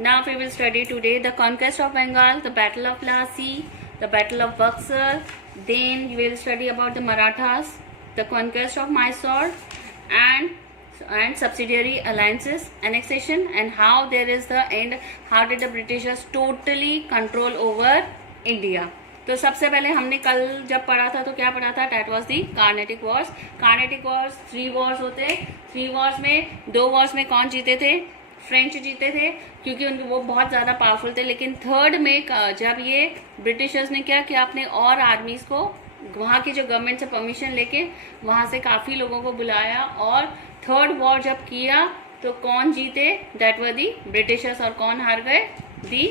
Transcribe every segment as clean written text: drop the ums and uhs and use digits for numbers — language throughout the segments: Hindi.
Now we will study today the conquest of Bengal, the battle of Plassey, the battle of Buxar. Then we will study about the Marathas, the conquest of Mysore, and subsidiary alliances, annexation, and how there is the end. How did the Britishers totally control over India? तो सबसे पहले हमने कल जब पढ़ा था तो क्या पढ़ा था? That was the Carnatic Wars. Carnatic Wars 3 Wars होते. 3 वॉर्स में 2 वॉर्स में कौन जीते थे? फ्रेंच जीते थे, क्योंकि उनके वो बहुत ज़्यादा पावरफुल थे. लेकिन थर्ड में जब ये ब्रिटिशर्स ने क्या किया, अपने और आर्मीज को वहाँ की जो गवर्नमेंट से परमिशन लेके वहाँ से काफ़ी लोगों को बुलाया, और थर्ड वॉर जब किया तो कौन जीते? That were the Britishers. और कौन हार गए? दी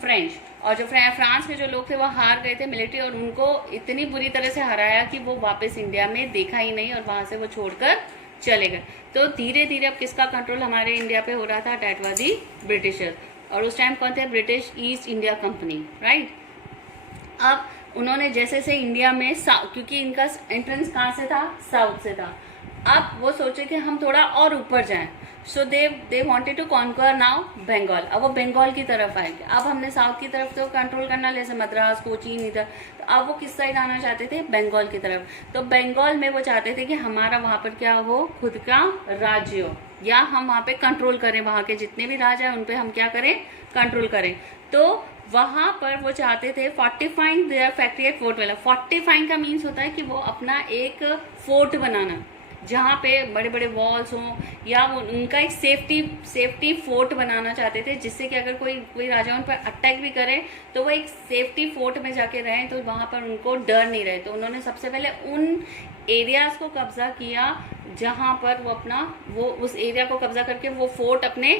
फ्रेंच. और जो फ्रांस के जो लोग थे वो हार गए थे मिलिट्री, और उनको इतनी बुरी तरह से हराया कि वो वापस इंडिया में देखा ही नहीं, और वहाँ से वो छोड़कर चले गए. तो धीरे धीरे अब किसका कंट्रोल हमारे इंडिया पे हो रहा था? That was the Britishers. और उस टाइम कौन थे? British east India company, right. अब उन्होंने जैसे से इंडिया में क्योंकि इनका एंट्रेंस कहाँ से था? साउथ से था. अब वो सोचे कि हम थोड़ा और ऊपर जाएं. So they wanted to conquer now Bengal. अब वो बंगाल की तरफ आएंगे. अब हमने साउथ की तरफ तो कंट्रोल करना, जैसे मद्रास, कोचीन, इधर. तो अब वो किस साइड आना चाहते थे? बंगाल की तरफ. तो बंगाल में वो चाहते थे कि हमारा वहाँ पर क्या हो? खुद का राज्य हो, या हम वहाँ पे कंट्रोल करें. वहाँ के जितने भी राजा हैं उन पे हम क्या करें? कंट्रोल करें. तो वहाँ पर वो चाहते थे fortifying their factory at fort वेला. फोर्टिफाइंग का मीन्स होता है कि वो अपना एक फोर्ट बनाना, जहाँ पे बड़े बड़े वॉल्स हों, या वो उनका एक सेफ्टी फोर्ट बनाना चाहते थे, जिससे कि अगर कोई राजा उन पर अटैक भी करे तो वो एक सेफ्टी फोर्ट में जाके रहें, तो वहाँ पर उनको डर नहीं रहे. तो उन्होंने सबसे पहले उन एरियाज को कब्जा किया जहाँ पर वो उस एरिया को कब्जा करके वो फोर्ट अपने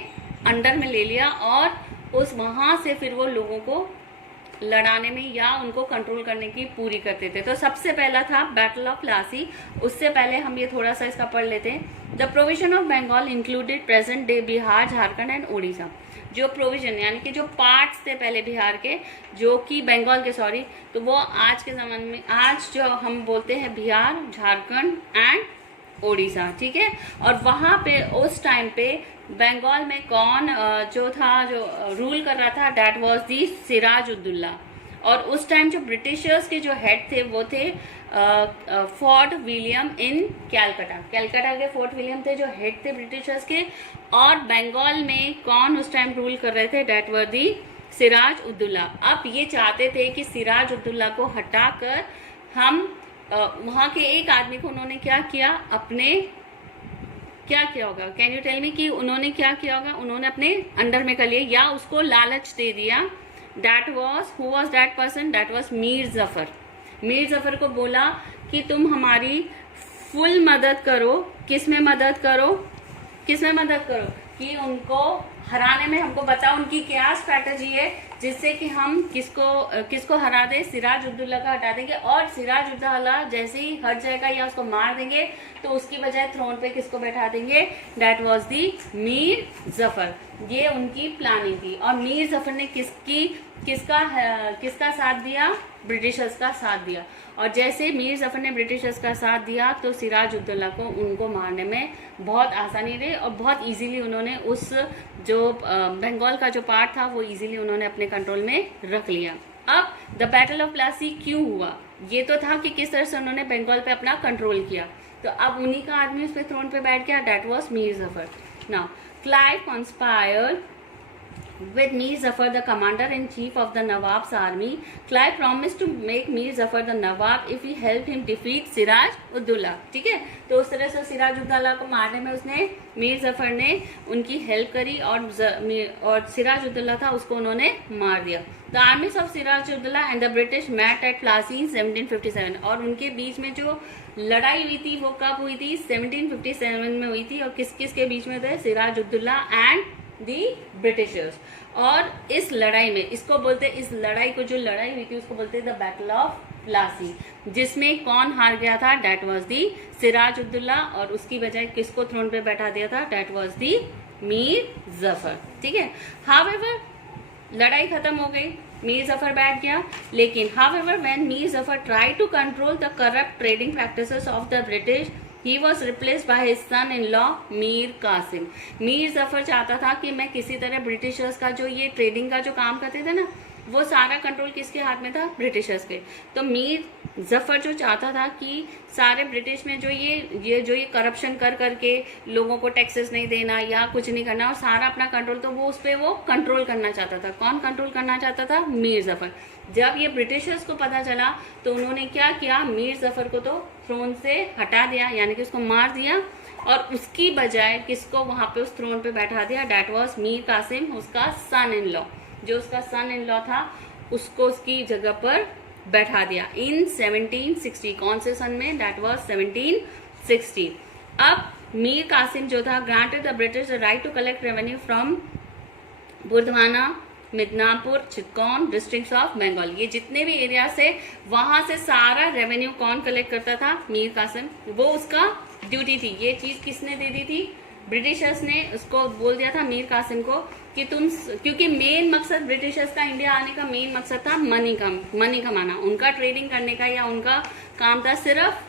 अंडर में ले लिया, और वहाँ से फिर वो लोगों को लड़ाने में या उनको कंट्रोल करने की पूरी करते थे. तो सबसे पहला था बैटल ऑफ प्लासी. उससे पहले हम ये थोड़ा सा इसका पढ़ लेते हैं. The provision of Bengal included present day Bihar, Jharkhand and Orissa. जो प्रोविजन यानी कि जो पार्ट्स थे पहले बिहार के, जो कि बंगाल के, सॉरी, तो वो आज के ज़माने में, आज जो हम बोलते हैं बिहार, झारखंड एंड उड़ीसा, ठीक है. और वहाँ पे उस टाइम पे बंगाल में कौन जो रूल कर रहा था? That was the Siraj ud-Daula. और उस टाइम जो ब्रिटिशर्स के जो हेड थे वो थे फोर्ट विलियम इन कैलकाटा. कैलकाटा के फोर्ट विलियम थे जो हेड थे ब्रिटिशर्स के. और बंगाल में कौन उस टाइम रूल कर रहे थे? डैट वर दी सिराज उद्दौला. अब ये चाहते थे कि सिराज उद्दौला को हटाकर हम वहाँ के एक आदमी को, उन्होंने क्या किया? क्या किया होगा? कैन यू टेल मी कि उन्होंने क्या किया होगा? उन्होंने अपने अंडर में कर लिया, या उसको लालच दे दिया. That was, who was that person? That was Mir Zafar. Mir Zafar को बोला कि तुम हमारी फुल मदद करो. किस में मदद करो? कि उनको हराने में. हमको बताओ उनकी क्या स्ट्रैटेजी है जिससे कि हम किसको हरा दे? सिराज उद्दौला का हटा देंगे, और सिराज उद्दौला जैसे ही हट जाएगा या उसको मार देंगे तो उसकी बजाय थ्रोन पे किसको बैठा देंगे? That was the Mir Zafar. ये उनकी प्लानिंग थी. और मीर जफर ने किसका साथ दिया? ब्रिटिशर्स का साथ दिया. और जैसे मीर जफर ने ब्रिटिशर्स का साथ दिया तो सिराज उद्दौला को उनको मारने में बहुत आसानी रही, और बहुत इजीली उन्होंने उस जो बंगाल का जो पार्ट था वो इजीली उन्होंने अपने कंट्रोल में रख लिया. अब द बैटल ऑफ प्लासी क्यों हुआ? ये तो था कि किस तरह से उन्होंने बंगाल पे अपना कंट्रोल किया. तो अब उन्हीं का आदमी उस पर थ्रोन पे बैठ गया. That was Mir Zafar. Now Clive conspired with Mir Zafar the commander-in-chief of the Nawab's army. Clive promised to make Mir Zafar the Nawab if he helped him defeat Siraj Uddaulah. ठीक है. तो उस तरह से सिराज उद्दौला को मारने में उसने मीर जफर ने उनकी हेल्प करी, और सिराज उद्दौला था उसको उन्होंने मार दिया. The armies of Siraj ud-Daulah and the British met at Plassey in 1757. और उनके बीच में जो लड़ाई हुई थी वो कब हुई थी? 1757 में हुई थी. और किस के बीच में थे? Siraj ud-Daulah and the Britishers. और इस लड़ाई में इस लड़ाई को जो लड़ाई हुई थी उसको बोलते द बैटल ऑफ प्लासी, जिसमें कौन हार गया था? That was the Siraj ud-Daula, और उसकी बजाय किसको थ्रोन पे बैठा दिया था? That was the Mir Zafar. ठीक है. हाउएवर लड़ाई खत्म हो गई, मीर जफर बैठ गया. लेकिन however when Mir Jafar try to control the corrupt trading practices of the British, He was replaced by his son-in-law Mir Qasim. Mir Jafar चाहता था कि मैं किसी तरह ब्रिटिशर्स का जो ये ट्रेडिंग का जो काम करते थे ना, वो सारा कंट्रोल किसके हाथ में था? ब्रिटिशर्स के. तो मीर जफर जो चाहता था कि सारे ब्रिटिश में जो ये करप्शन कर करके लोगों को टैक्सेस नहीं देना या कुछ नहीं करना और सारा अपना कंट्रोल, तो वो उस पर वो कंट्रोल करना चाहता था. कौन कंट्रोल करना चाहता था? मीर जफर. जब ये ब्रिटिशर्स को पता चला तो उन्होंने क्या किया? मीर जफर को तो थ्रोन से हटा दिया, यानी कि उसको मार दिया, और उसकी बजाय किसको वहां पे उस थ्रोन पे बैठा दिया? दैट वाज मीर कासिम, उसका सन इन लॉ. जो उसका सन इन लॉ था उसको उसकी जगह पर बैठा दिया इन 1760. कौन से सन में? That was 1760. अब मीर कासिम जो था granted the British the right to collect revenue from Burdwan, Midnapore, Chittor districts of Bengal. ये जितने भी एरिया से, वहां से सारा रेवेन्यू कौन कलेक्ट करता था? मीर कासिम. वो उसका ड्यूटी थी. ये चीज किसने दे दी थी? ब्रिटिशर्स ने उसको बोल दिया था मीर कासिम को कि तुम, क्योंकि मेन मकसद ब्रिटिशर्स का इंडिया आने का मेन मकसद था मनी कमाना. उनका ट्रेडिंग करने का या उनका काम था सिर्फ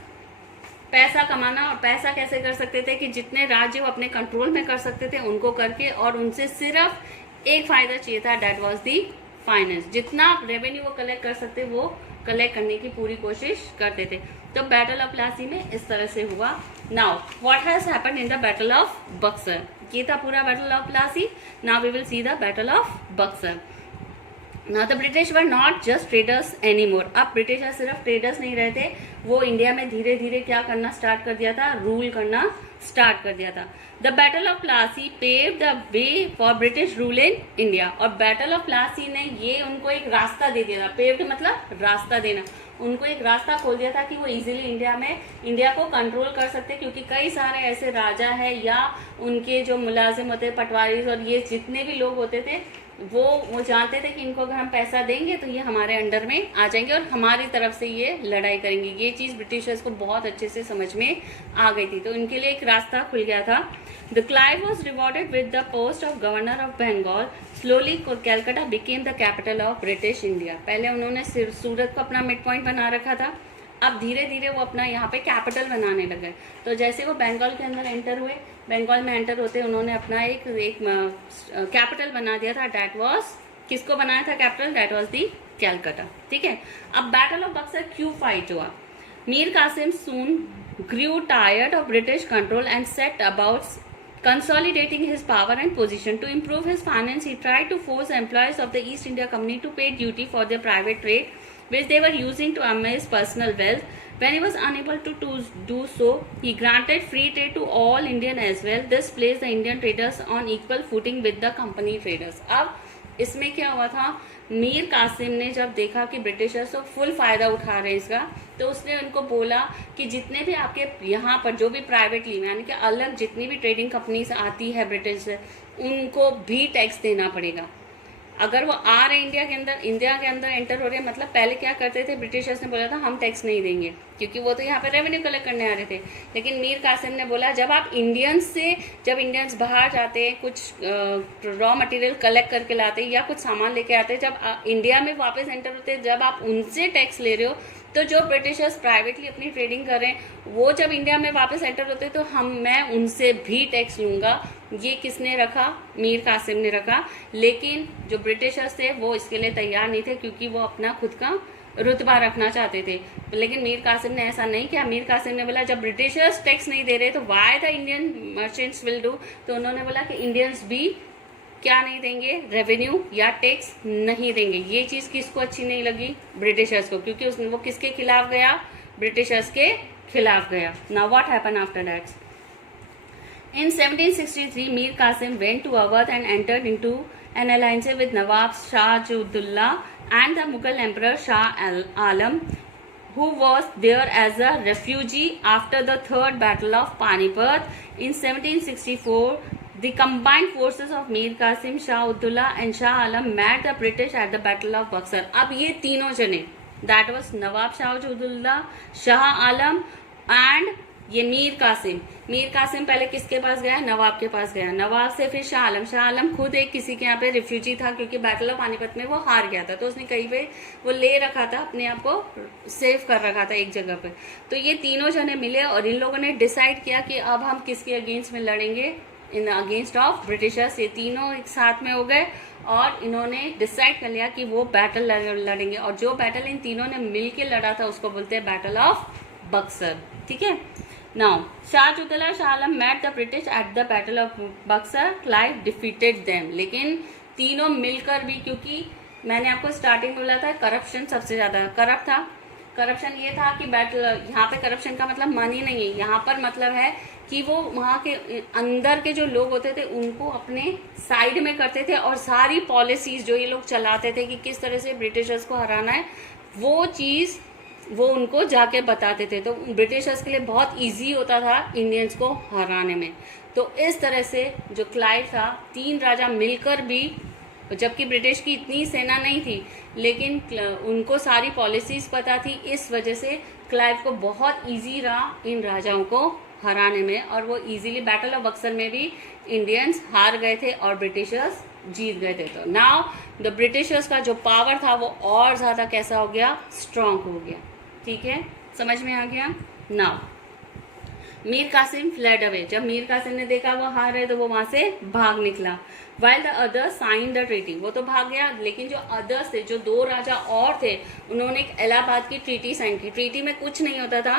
पैसा कमाना. और पैसा कैसे कर सकते थे? कि जितने राज्य वो अपने कंट्रोल में कर सकते थे उनको करके, और उनसे सिर्फ एक फायदा चाहिए था, दैट वाज दी फाइनेंस. जितना रेवेन्यू वो कलेक्ट कर सकते वो कलेक्ट करने की पूरी कोशिश करते थे. तो बैटल ऑफ प्लासी में इस तरह से हुआ. Now what has happened in the battle of Buxar. ये था पूरा battle of Plassey. Now we will see the battle of Buxar. Now the British were not just traders any more. अब ब्रिटिशर्स सिर्फ ट्रेडर्स नहीं रहे थे, वो इंडिया में धीरे धीरे क्या करना स्टार्ट कर दिया था? रूल करना स्टार्ट कर दिया था. The battle of Plassey paved the way for British rule in India. और बैटल ऑफ प्लासी ने ये उनको एक रास्ता दे दिया था. पेव्ड मतलब रास्ता देना. उनको एक रास्ता खोल दिया था कि वो इजीली इंडिया को कंट्रोल कर सकते, क्योंकि कई सारे ऐसे राजा है या उनके जो मुलाजिम होते, पटवारी और ये जितने भी लोग होते थे, वो जानते थे कि इनको अगर हम पैसा देंगे तो ये हमारे अंडर में आ जाएंगे और हमारी तरफ से ये लड़ाई करेंगे. ये चीज़ ब्रिटिशर्स को बहुत अच्छे से समझ में आ गई थी. तो इनके लिए एक रास्ता खुल गया था. The Clive was rewarded with the post of governor of Bengal. Slowly Calcutta became the capital of British India. पहले उन्होंने सूरत को अपना मिड पॉइंट बना रखा था, अब धीरे धीरे वो अपना यहाँ पे कैपिटल बनाने लगे. तो जैसे वो बंगाल के अंदर एंटर हुए, बंगाल में एंटर होते उन्होंने अपना एक कैपिटल बना दिया था. दैट वाज, किसको बनाया था capital? That was the Calcutta. ठीक है. अब बैटल ऑफ बक्सर क्यों फाइट हुआ? Mir Qasim soon grew tired of British control and set about consolidating his power and position. To improve his finance, he tried to force employees of the East India Company to pay duty for their private trade, which they were using to amass personal wealth. When he was unable to do so, he granted free trade to all Indian as well. This placed the Indian traders on equal footing with the company traders. अब इसमें क्या हुआ था? मीर कासिम ने जब देखा कि ब्रिटिशर्स तो फुल फायदा उठा रहे हैं इसका, तो उसने उनको बोला कि जितने भी आपके यहाँ पर जो भी प्राइवेटली यानी कि अलग जितनी भी ट्रेडिंग कंपनीज आती है ब्रिटिश से, उनको भी टैक्स देना पड़ेगा. अगर वो आ रहे इंडिया के अंदर एंटर हो रहे हैं, मतलब पहले क्या करते थे ब्रिटिशर्स ने बोला था हम टैक्स नहीं देंगे क्योंकि वो तो यहाँ पे रेवेन्यू कलेक्ट करने आ रहे थे. लेकिन मीर कासिम ने बोला जब इंडियंस बाहर जाते हैं कुछ रॉ मटेरियल कलेक्ट करके लाते हैं या कुछ सामान लेके आते हैं, जब इंडिया में वापस एंटर होते हैं, जब आप उनसे टैक्स ले रहे हो, तो जो ब्रिटिशर्स प्राइवेटली अपनी ट्रेडिंग कर रहे हैं वो जब इंडिया में वापस एंटर होते तो मैं उनसे भी टैक्स लूँगा. ये किसने रखा? मीर कासिम ने रखा. लेकिन जो ब्रिटिशर्स थे वो इसके लिए तैयार नहीं थे क्योंकि वो अपना खुद का रुतबा रखना चाहते थे. लेकिन मीर कासिम ने ऐसा नहीं किया. मीर कासिम ने बोला जब ब्रिटिशर्स टैक्स नहीं दे रहे तो why the Indian merchants will do. तो उन्होंने बोला कि इंडियंस भी क्या नहीं देंगे? रेवेन्यू या टैक्स नहीं देंगे. ये चीज़ किसको अच्छी नहीं लगी? ब्रिटिशर्स को, क्योंकि वो किसके खिलाफ गया? ब्रिटिशर्स के खिलाफ गया. Now what happened after that? In 1763, Mir Qasim went to Awadh and entered into an alliance with Nawab Shah Judullah and the Mughal Emperor Shah Alam, who was there as a refugee after the Third Battle of Panipat. In 1764, the combined forces of Mir Qasim, Shah Uddullah and Shah Alam met the British at the Battle of Buxar. अब ये तीनों जने, that was Nawab Shah Judullah, Shah Alam and ये मीर कासिम पहले किसके पास गया? नवाब के पास गया। नवाब से फिर शाह आलम खुद एक किसी के यहाँ पे रिफ्यूजी था, क्योंकि बैटल ऑफ पानीपत में वो हार गया था, तो उसने कहीं पे वो ले रखा था, अपने आप को सेव कर रखा था एक जगह पे। तो ये तीनों जने मिले और इन लोगों ने डिसाइड किया कि अब हम किसके अगेंस्ट में लड़ेंगे, इन अगेंस्ट ऑफ ब्रिटिशर्स। ये तीनों एक साथ में हो गए और इन्होंने डिसाइड कर लिया कि वो बैटल लड़ेंगे, और जो बैटल इन तीनों ने मिलके लड़ा था उसको बोलते हैं बैटल ऑफ बक्सर। ठीक है। Now Shah Alam met the British at the battle of Buxar, Clive defeated them. लेकिन तीनों मिलकर भी, क्योंकि मैंने आपको स्टार्टिंग में बोला था करप्शन सबसे ज्यादा करप्ट था। करप्शन ये था कि यहाँ पे करप्शन का मतलब मनी नहीं है, यहाँ पर मतलब है कि वो वहाँ के अंदर के जो लोग होते थे उनको अपने साइड में करते थे, और सारी पॉलिसीज जो ये लोग चलाते थे कि किस तरह से ब्रिटिशर्स को हराना है, वो चीज़ वो उनको जाके बताते थे। तो ब्रिटिशर्स के लिए बहुत इजी होता था इंडियंस को हराने में। तो इस तरह से जो क्लाइव था, 3 राजा मिलकर भी, जबकि ब्रिटिश की इतनी सेना नहीं थी, लेकिन उनको सारी पॉलिसीज पता थी, इस वजह से क्लाइव को बहुत इजी रहा इन राजाओं को हराने में, और वो इजीली बैटल ऑफ बक्सर में भी इंडियंस हार गए थे और ब्रिटिशर्स जीत गए थे। तो नाउ द ब्रिटिशर्स का जो पावर था वो और ज़्यादा कैसा हो गया? स्ट्रांग हो गया। ठीक है, समझ में आ गया। Now Mir Qasim fled away. जब मीर कासिम ने देखा वो हार रहे तो वो वहां से भाग निकला। While the others sign the treaty, वो तो भाग गया, लेकिन जो अदर्स थे, जो 2 राजा और थे, उन्होंने एक इलाहाबाद की ट्रीटी साइन की। ट्रीटी में कुछ नहीं होता था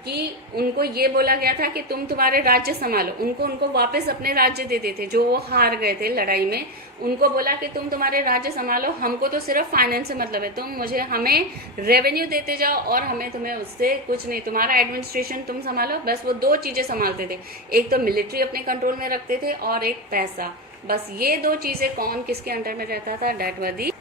कि उनको ये बोला गया था कि तुम तुम्हारे राज्य संभालो, उनको वापस अपने राज्य देते थे जो वो हार गए थे लड़ाई में। उनको बोला कि तुम तुम्हारे राज्य संभालो, हमको तो सिर्फ फाइनेंस से मतलब है, तुम हमें रेवेन्यू देते जाओ और हमें तुम्हें उससे कुछ नहीं, तुम्हारा एडमिनिस्ट्रेशन तुम संभालो। बस वो 2 चीजें संभालते थे, एक तो मिलिट्री अपने कंट्रोल में रखते थे और एक पैसा। बस ये 2 चीजें कौन किसके अंडर में रहता था? डेट वर दी